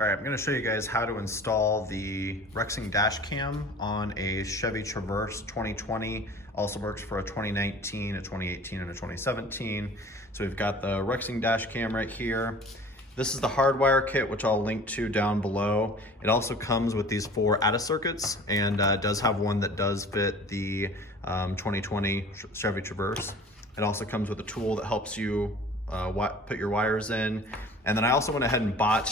All right, I'm gonna show you guys how to install the Rexing dash cam on a Chevy Traverse 2020. Also works for a 2019, a 2018, and a 2017. So we've got the Rexing dash cam right here. This is the hardwire kit, which I'll link to down below. It also comes with these 4 ATA circuits, and does have one that does fit the 2020 Chevy Traverse. It also comes with a tool that helps you put your wires in. And then I also went ahead and bought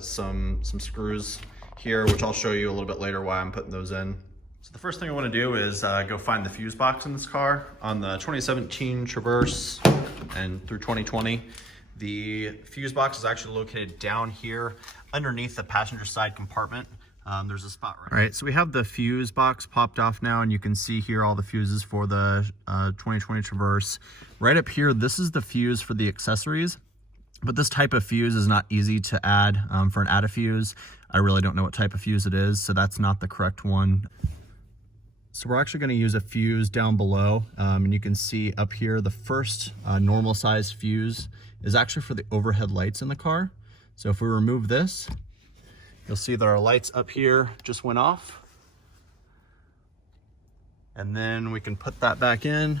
some screws here, which I'll show you a little bit later why I'm putting those in. So the first thing I want to do is go find the fuse box in this car. On the 2017 Traverse and through 2020, the fuse box is actually located down here underneath the passenger side compartment. There's a spot right. All right, so we have the fuse box popped off now, and you can see here all the fuses for the 2020 Traverse. Right up here, this is the fuse for the accessories. But this type of fuse is not easy to add for an ATA fuse. I really don't know what type of fuse it is, so that's not the correct one. So we're actually going to use a fuse down below, and you can see up here the first normal size fuse is actually for the overhead lights in the car. So if we remove this, you'll see that our lights up here just went off. And then we can put that back in.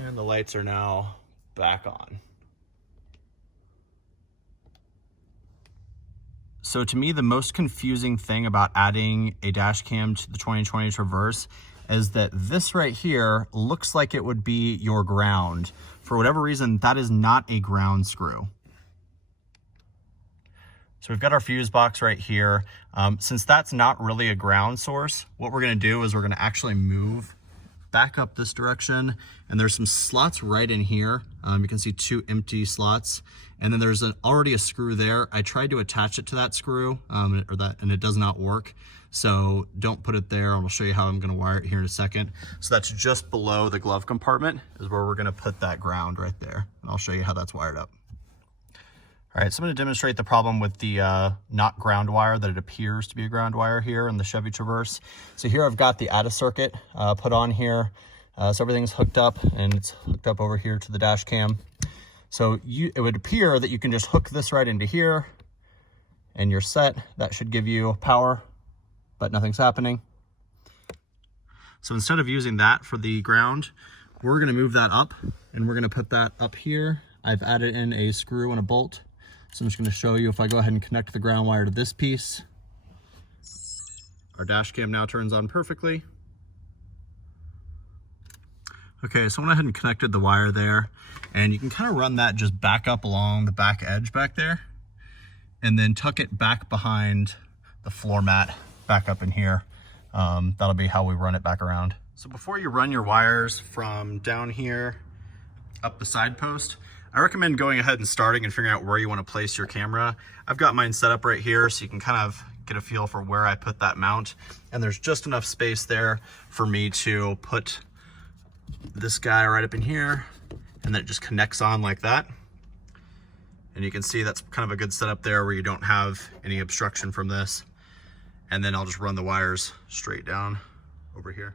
And the lights are now back on. So to me, the most confusing thing about adding a dash cam to the 2020 Traverse is that this right here looks like it would be your ground. For whatever reason, that is not a ground screw. So we've got our fuse box right here. Since that's not really a ground source, what we're gonna do is we're gonna actually move back up this direction, and there's some slots right in here. You can see 2 empty slots, and then there's already a screw there. I tried to attach it to that screw, and it does not work. So don't put it there. I'll show you how I'm going to wire it here in a second. So that's just below the glove compartment is where we're going to put that ground right there, and I'll show you how that's wired up. All right, so I'm going to demonstrate the problem with the not ground wire, that it appears to be a ground wire here in the Chevy Traverse. So here I've got the ATA circuit put on here. So everything's hooked up, and it's hooked up over here to the dash cam. So it would appear that you can just hook this right into here and you're set. That should give you power, but nothing's happening. So instead of using that for the ground, we're going to move that up, and we're going to put that up here. I've added in a screw and a bolt. So I'm just going to show you if I go ahead and connect the ground wire to this piece. Our dash cam now turns on perfectly. Okay, so I went ahead and connected the wire there, and you can kind of run that just back up along the back edge back there, and then tuck it back behind the floor mat back up in here. That'll be how we run it back around. So before you run your wires from down here up the side post, I recommend going ahead and starting and figuring out where you want to place your camera. I've got mine set up right here, so you can kind of get a feel for where I put that mount. And there's just enough space there for me to put this guy right up in here, and then it just connects on like that. And you can see that's kind of a good setup there where you don't have any obstruction from this. And then I'll just run the wires straight down over here.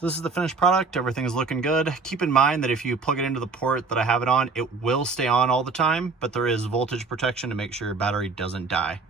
So this is the finished product. Everything is looking good. Keep in mind that if you plug it into the port that I have it on, it will stay on all the time, but there is voltage protection to make sure your battery doesn't die.